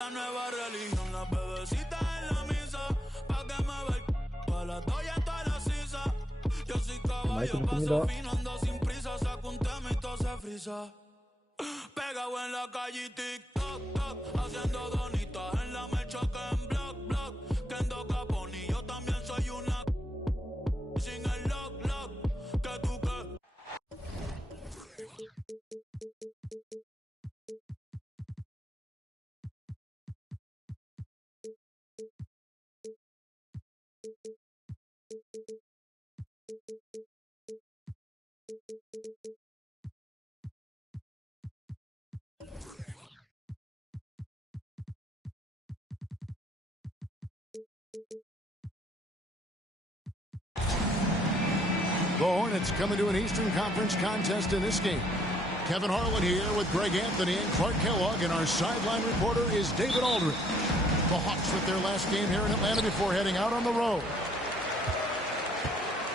La nueva religión, las bebecitas en la misa, pa' que me ve, pa' la doy en toda la sisa. Yo soy caballo, paso fino, ando sin prisa, saco un tema y todo se frisa. Pegado en la calle y TikTok, haciendo donitas en la mecha que en block, que ando capón y yo también soy una sin el lock, que tú que. The Hornets coming to an Eastern Conference contest in this game. Kevin Harlan here with Greg Anthony and Clark Kellogg, and our sideline reporter is David Aldridge. The Hawks with their last game here in Atlanta before heading out on the road.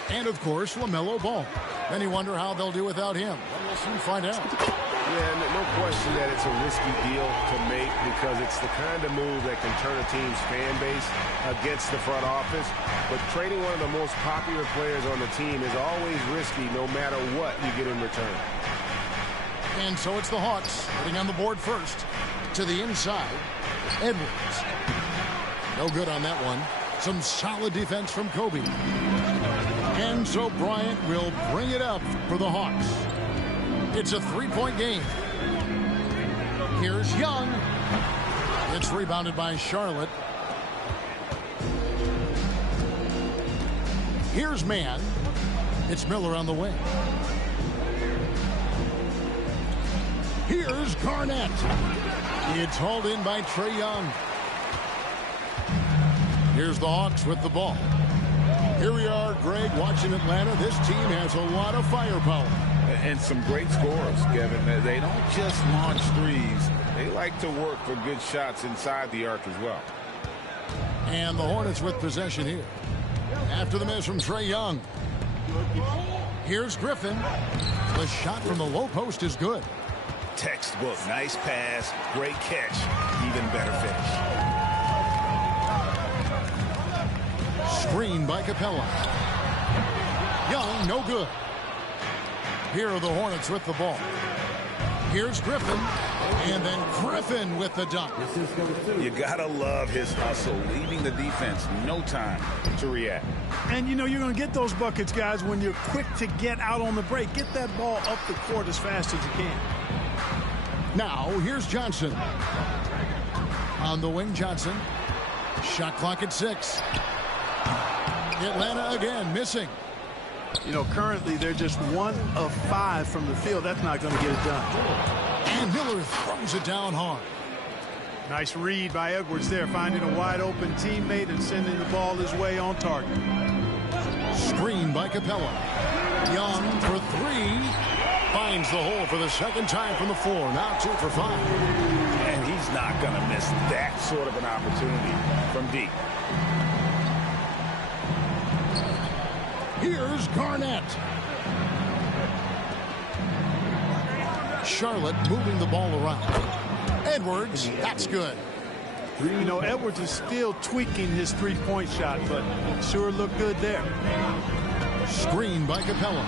And, of course, LaMelo Ball. Many wonder how they'll do without him. Well, we'll soon find out. Yeah, no question that it's a risky deal to make because it's the kind of move that can turn a team's fan base against the front office. But trading one of the most popular players on the team is always risky no matter what you get in return. And so it's the Hawks getting on the board first. To the inside, Edwards. No good on that one. Some solid defense from Kobe. And so Bryant will bring it up for the Hawks. It's a three-point game. Here's Young. It's rebounded by Charlotte. Here's Mann. It's Miller on the wing. Here's Garnett. It's hauled in by Trae Young. Here's the Hawks with the ball. Here we are, Greg, watching Atlanta. This team has a lot of firepower. And some great scorers, Kevin. They don't just launch threes. They like to work for good shots inside the arc as well. And the Hornets with possession here. After the miss from Trae Young. Here's Griffin. The shot from the low post is good. Textbook. Nice pass. Great catch. Even better finish. Screen by Capella. Young, no good. Here are the Hornets with the ball. Here's Griffin. And then Griffin with the dunk. You gotta love his hustle, leaving the defense no time to react. And you know you're going to get those buckets, guys, when you're quick to get out on the break. Get that ball up the court as fast as you can. Now, here's Johnson. On the wing, Johnson. Shot clock at 6. Atlanta again missing. You know, currently they're just 1 of 5 from the field. That's not going to get it done. And Miller throws it down hard. Nice read by Edwards there, finding a wide-open teammate and sending the ball his way on target. Screen by Capella. Young for 3. Finds the hole for the second time from the floor. Now 2 for 5. And he's not going to miss that sort of an opportunity from deep. Here's Garnett. Charlotte moving the ball around. Edwards, that's good. You know, Edwards is still tweaking his three-point shot, but it sure looked good there. Screen by Capella.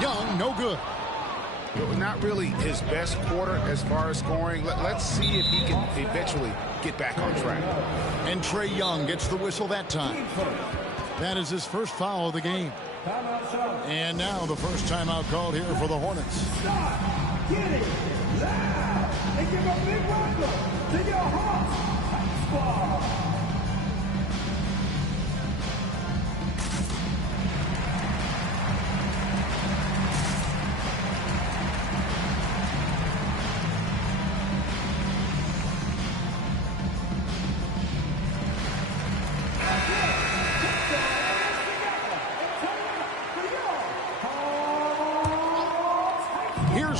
Young, no good. Not really his best quarter as far as scoring. Let's see if he can eventually get back on track. And Trae Young gets the whistle that time. That is his first foul of the game. And now the first timeout called here for the Hornets. Get it loud and give a big welcome to your Hawks Squad.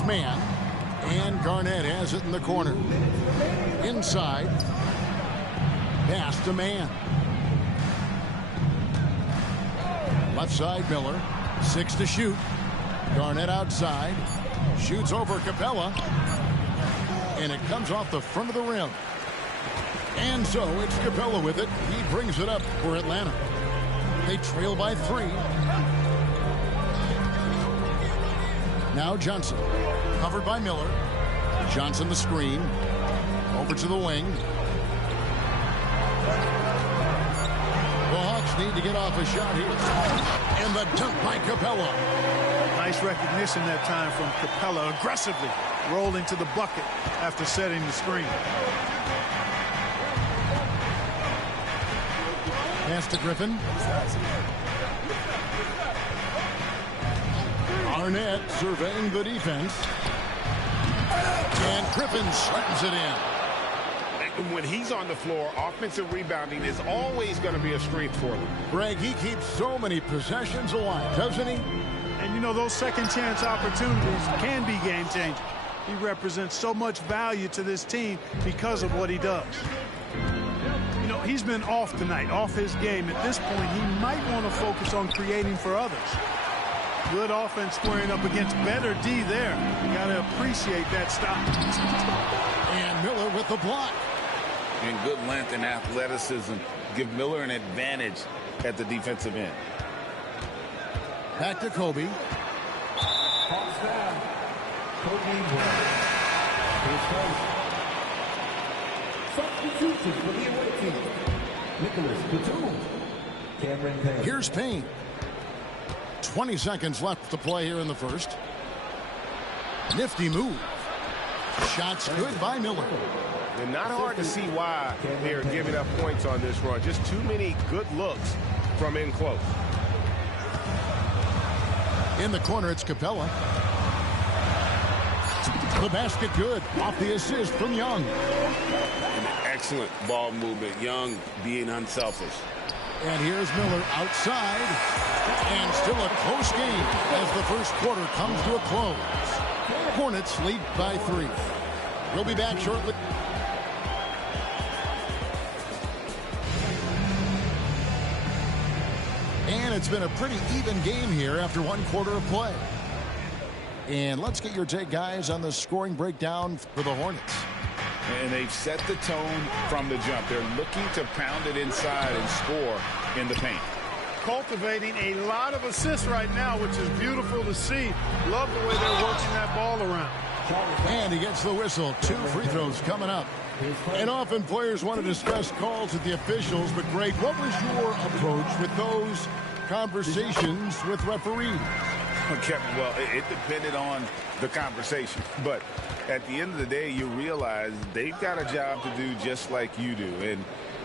Man, and Garnett has it in the corner. Inside, pass to Man. Left side, Miller. 6 to shoot. Garnett outside. Shoots over Capella. And it comes off the front of the rim. And so it's Capella with it. He brings it up for Atlanta. They trail by 3. Now Johnson, covered by Miller. Johnson the screen. Over to the wing. The Hawks need to get off a shot here. And the dunk by Capella. Nice recognition that time from Capella. Aggressively rolling to the bucket after setting the screen. Pass to Griffin. Arnett surveying the defense. And Griffin slams it in. When he's on the floor, offensive rebounding is always going to be a strength for them. Greg, he keeps so many possessions alive, doesn't he? And, you know, those second chance opportunities can be game changing. He represents so much value to this team because of what he does. You know, he's been off tonight, off his game. At this point, he might want to focus on creating for others. Good offense squaring up against better D there. You got to appreciate that stop. And Miller with the block. And good length and athleticism give Miller an advantage at the defensive end. Back to Kobe. Hawks down. Kobe Bryant. Substitution for the away team. Nicholas Batum. Cameron Payne. Here's Payne. 20 seconds left to play here in the first. Nifty move. Shots good by Miller. And not hard to see why they're giving up points on this run. Just too many good looks from in close. In the corner, it's Capella. The basket good. Off the assist from Young. An excellent ball movement. Young being unselfish. And here's Miller outside. And still a close game as the first quarter comes to a close. Hornets lead by 3. We'll be back shortly. And it's been a pretty even game here after 1 quarter of play. And let's get your take, guys, on the scoring breakdown for the Hornets. And they've set the tone from the jump. They're looking to pound it inside and score in the paint. Cultivating a lot of assists right now, which is beautiful to see. Love the way they're working that ball around. And he gets the whistle. 2 free throws coming up. And often players want to discuss calls with the officials, but Greg, what was your approach with those conversations with referees? Well, it depended on the conversation. But at the end of the day, you realize they've got a job to do just like you do. And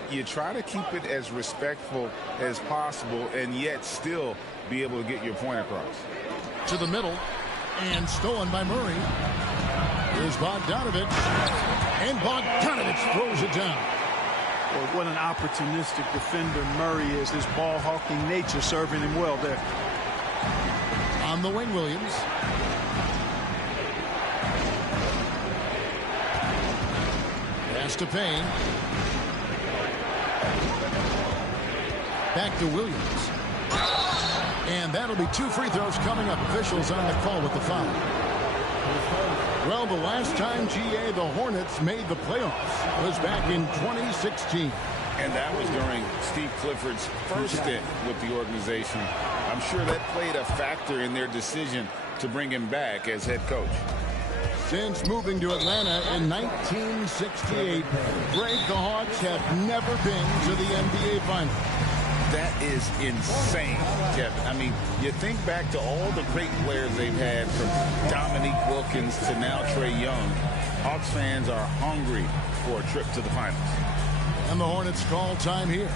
you try to keep it as respectful as possible and yet still be able to get your point across. To the middle and stolen by Murray. Here's Bogdanovich. And Bogdanovich throws it down. Well, what an opportunistic defender Murray is. His ball-hawking nature serving him well there. On the wing, Williams. Pass to Payne. Back to Williams. And that'll be 2 free throws coming up. Officials on the call with the foul. Well, the last time, GA, the Hornets made the playoffs was back in 2016. And that was during Steve Clifford's first stint with the organization. I'm sure that played a factor in their decision to bring him back as head coach. Since moving to Atlanta in 1968, Greg, the Hawks have never been to the NBA Finals. That is insane, Kevin. I mean, you think back to all the great players they've had, from Dominique Wilkins to now Trae Young. Hawks fans are hungry for a trip to the finals. And the Hornets call time here.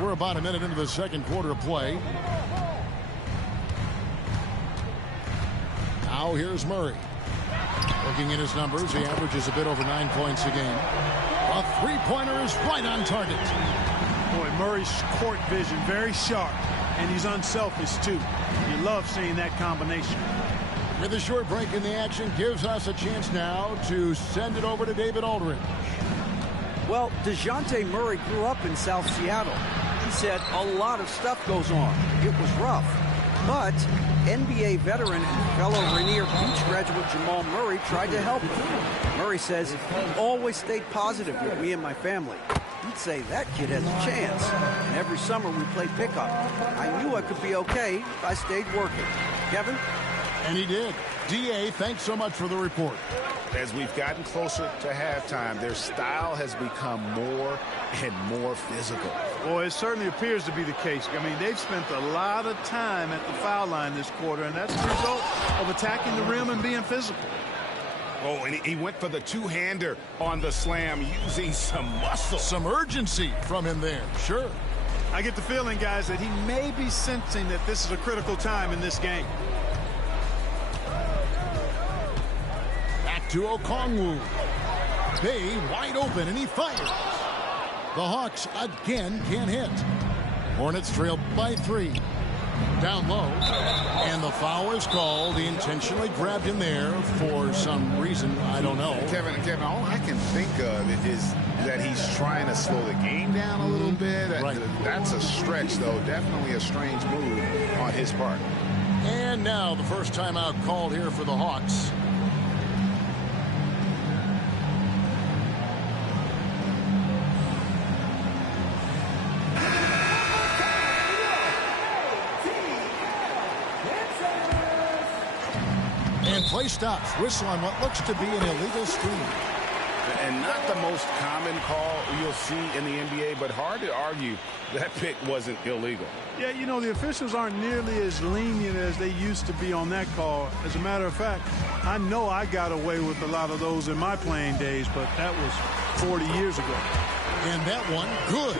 We're about a minute into the second quarter of play. Now here's Murray. Looking at his numbers, he averages a bit over 9 points a game. A three-pointer is right on target. Boy, Murray's court vision very sharp, and he's unselfish too. You love seeing that combination. With a short break in the action, gives us a chance now to send it over to David Aldridge. Well, DeJounte Murray grew up in South Seattle. He said a lot of stuff goes on. It was rough. But NBA veteran and fellow Rainier Beach graduate Jamal Murray tried to help him. Murray says he always stayed positive with me and my family. He'd say that kid has a chance. And every summer we played pickup. I knew I could be okay if I stayed working. Kevin? And he did. D.A., thanks so much for the report. As we've gotten closer to halftime, their style has become more and more physical. Boy, it certainly appears to be the case. I mean, they've spent a lot of time at the foul line this quarter, and that's the result of attacking the rim and being physical. Oh, and he went for the two-hander on the slam, using some muscle. Some urgency from him there, sure. I get the feeling, guys, that he may be sensing that this is a critical time in this game. Back to Okongwu. Bay wide open, and he fires. The Hawks again can't hit. Hornets trail by 3. Down low, and the foul is called. He intentionally grabbed him there for some reason, I don't know. Kevin, all I can think of is that he's trying to slow the game down a little bit. Right. That's a stretch, though. Definitely a strange move on his part. And now the first timeout called here for the Hawks. And play stops. Whistle on what looks to be an illegal screen. And not the most common call you'll see in the NBA, but hard to argue that pick wasn't illegal. Yeah, you know, the officials aren't nearly as lenient as they used to be on that call. As a matter of fact, I know I got away with a lot of those in my playing days, but that was 40 years ago. And that one, good.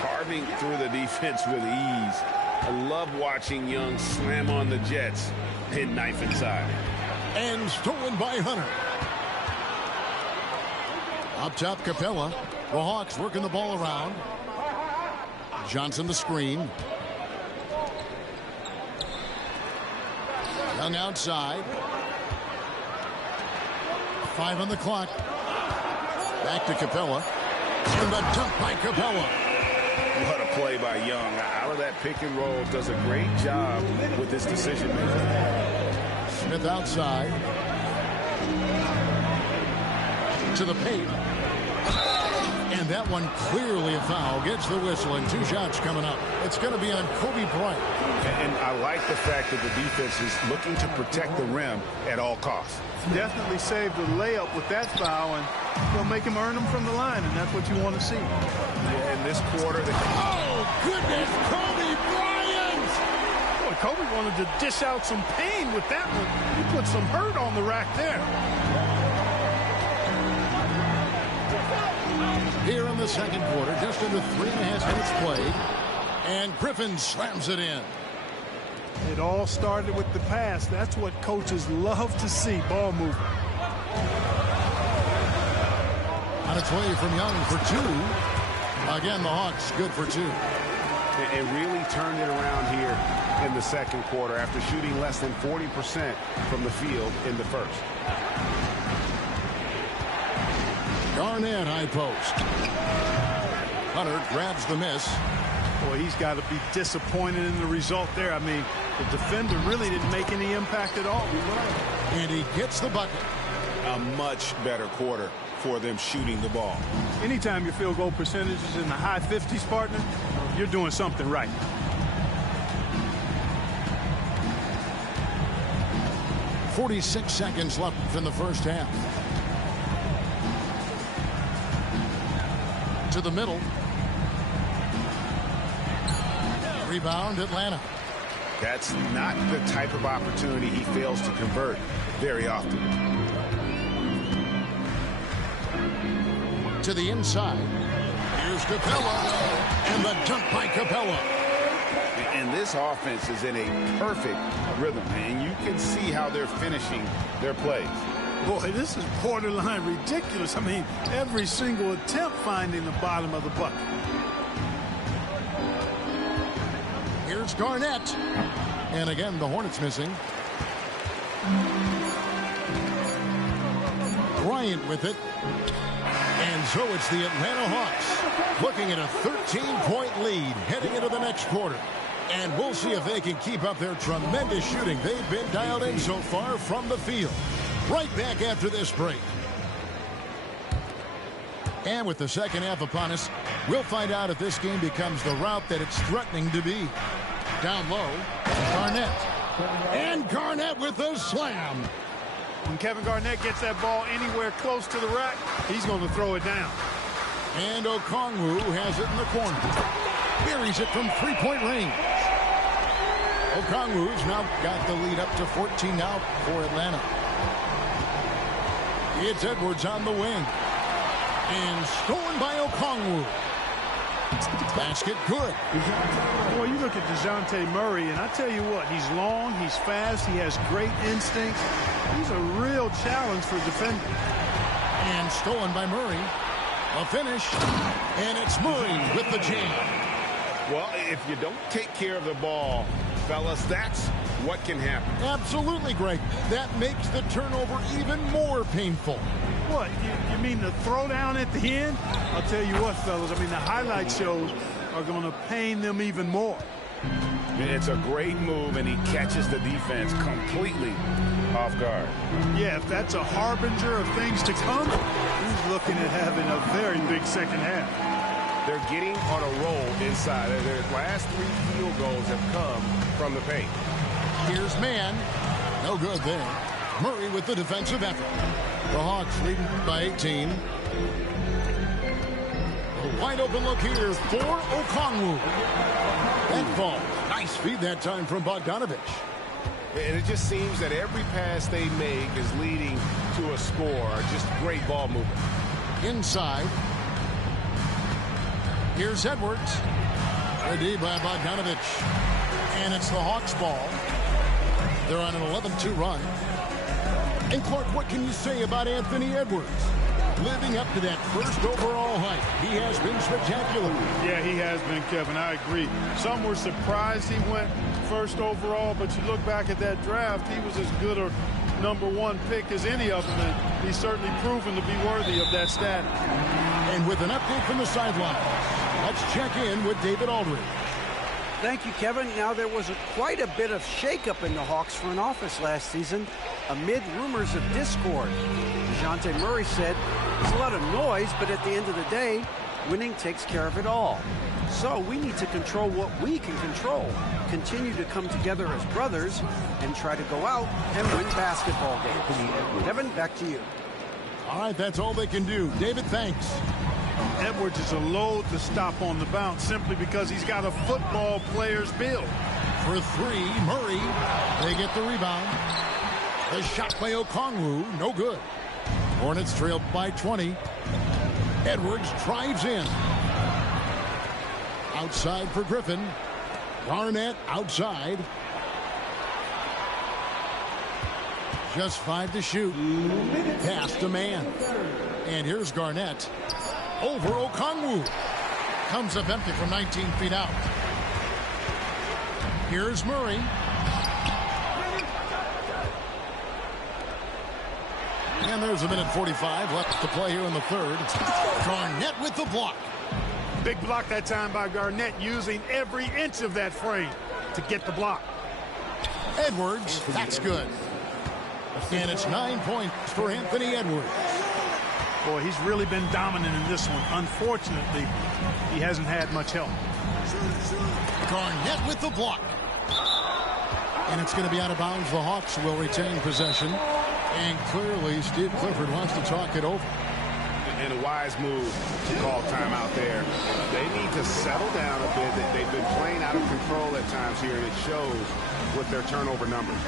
Carving through the defense with ease. I love watching Young slam on the Jets, hit knife inside. And stolen by Hunter. Up top, Capella. The Hawks working the ball around. Johnson the screen. Young outside. 5 on the clock. Back to Capella. And the dunk by Capella. What a play by Young. Out of that pick and roll, does a great job with this decision making. Smith outside. To the paint. And that one clearly a foul. Gets the whistle, and 2 shots coming up. It's going to be on Kobe Bryant. And I like the fact that the defense is looking to protect the rim at all costs. Definitely saved a layup with that foul, and you'll make him earn them from the line, and that's what you want to see. Yeah, in this quarter, oh, goodness, Kobe Bryant! Boy, Kobe wanted to dish out some pain with that one. He put some hurt on the rack there. Here in the second quarter, just under 3.5 minutes played, and Griffin slams it in. It all started with the pass. That's what coaches love to see, ball movement. On its way from Young for 2. Again, the Hawks good for 2. It really turned it around here in the second quarter after shooting less than 40% from the field in the first. Garnett high post. Hunter grabs the miss. Boy, he's got to be disappointed in the result there. I mean, the defender really didn't make any impact at all. And he gets the bucket. a much better quarter for them shooting the ball. Anytime your field goal percentage is in the high 50s, partner, you're doing something right. .46 seconds left in the first half. To the middle. Rebound, Atlanta. That's not the type of opportunity he fails to convert very often. To the inside. Here's Capella. And the dunk by Capella. And this offense is in a perfect rhythm, and you can see how they're finishing their plays. Boy, this is borderline ridiculous. I mean, every single attempt finding the bottom of the bucket. Here's Garnett. And again, the Hornets missing. Bryant with it. And so it's the Atlanta Hawks looking at a 13-point lead heading into the next quarter. And we'll see if they can keep up their tremendous shooting they've been dialed in so far from the field. Right back after this break. And with the second half upon us, we'll find out if this game becomes the route that it's threatening to be. Down low, Garnett. And Garnett with a slam. When Kevin Garnett gets that ball anywhere close to the rack, he's going to throw it down. And Okongwu has it in the corner. Buries it from three-point range. Okongwu's now got the lead up to 14 now for Atlanta. It's Edwards on the wing. And stolen by Okongwu. Basket good. Boy, you look at DeJounte Murray, and I tell you what, he's long, he's fast, he has great instincts. He's a real challenge for defenders. And stolen by Murray. A finish. And it's Murray with the jam. Well, if you don't take care of the ball, fellas, that's what can happen. Absolutely, Greg. That makes the turnover even more painful. What, you mean the throwdown at the end? I'll tell you what, fellas, I mean, the highlight shows are going to pain them even more. It's a great move, and he catches the defense completely off guard. Yeah, if that's a harbinger of things to come, he's looking at having a very big second half. They're getting on a roll inside. Their last 3 field goals have come from the paint. Here's Mann. No good there. Murray with the defensive effort. The Hawks leading by 18. A wide open look here for Okongwu. That falls. Nice feed that time from Bogdanovich. And it just seems that every pass they make is leading to a score. Just great ball movement. Inside. Here's Edwards. Ready by Bogdanovich. And it's the Hawks ball. They're on an 11-2 run. And Clark, what can you say about Anthony Edwards? Living up to that first overall hype. He has been spectacular. Yeah, he has been, Kevin. I agree. Some were surprised he went first overall, but you look back at that draft, he was as good a #1 pick as any of them, and he's certainly proven to be worthy of that status. And with an update from the sideline, let's check in with David Aldridge. Thank you, Kevin. Now, there was quite a bit of shakeup in the Hawks front office last season amid rumors of discord. DeJounte Murray said, "There's a lot of noise, but at the end of the day, winning takes care of it all. So we need to control what we can control, continue to come together as brothers, and try to go out and win basketball games." Kevin, back to you. All right, that's all they can do. David, thanks. Edwards is a load to stop on the bounce simply because he's got a football player's build. For 3, Murray. They get the rebound. The shot by Okongwu, no good. Hornets trailed by 20. Edwards drives in. Outside for Griffin. Garnett outside. Just 5 to shoot. Pass to Mann. And here's Garnett. Over Okongwu. Comes up empty from 19 feet out. Here's Murray. And there's 1:45 left to play here in the third. Garnett with the block. Big block that time by Garnett, using every inch of that frame to get the block. Edwards, that's good. And it's 9 points for Anthony Edwards. Boy, he's really been dominant in this one. Unfortunately, he hasn't had much help. Garnett with the block. And it's going to be out of bounds. The Hawks will retain possession. And clearly, Steve Clifford wants to talk it over. And a wise move to call timeout there. They need to settle down a bit. They've been playing out of control at times here, and it shows with their turnover numbers.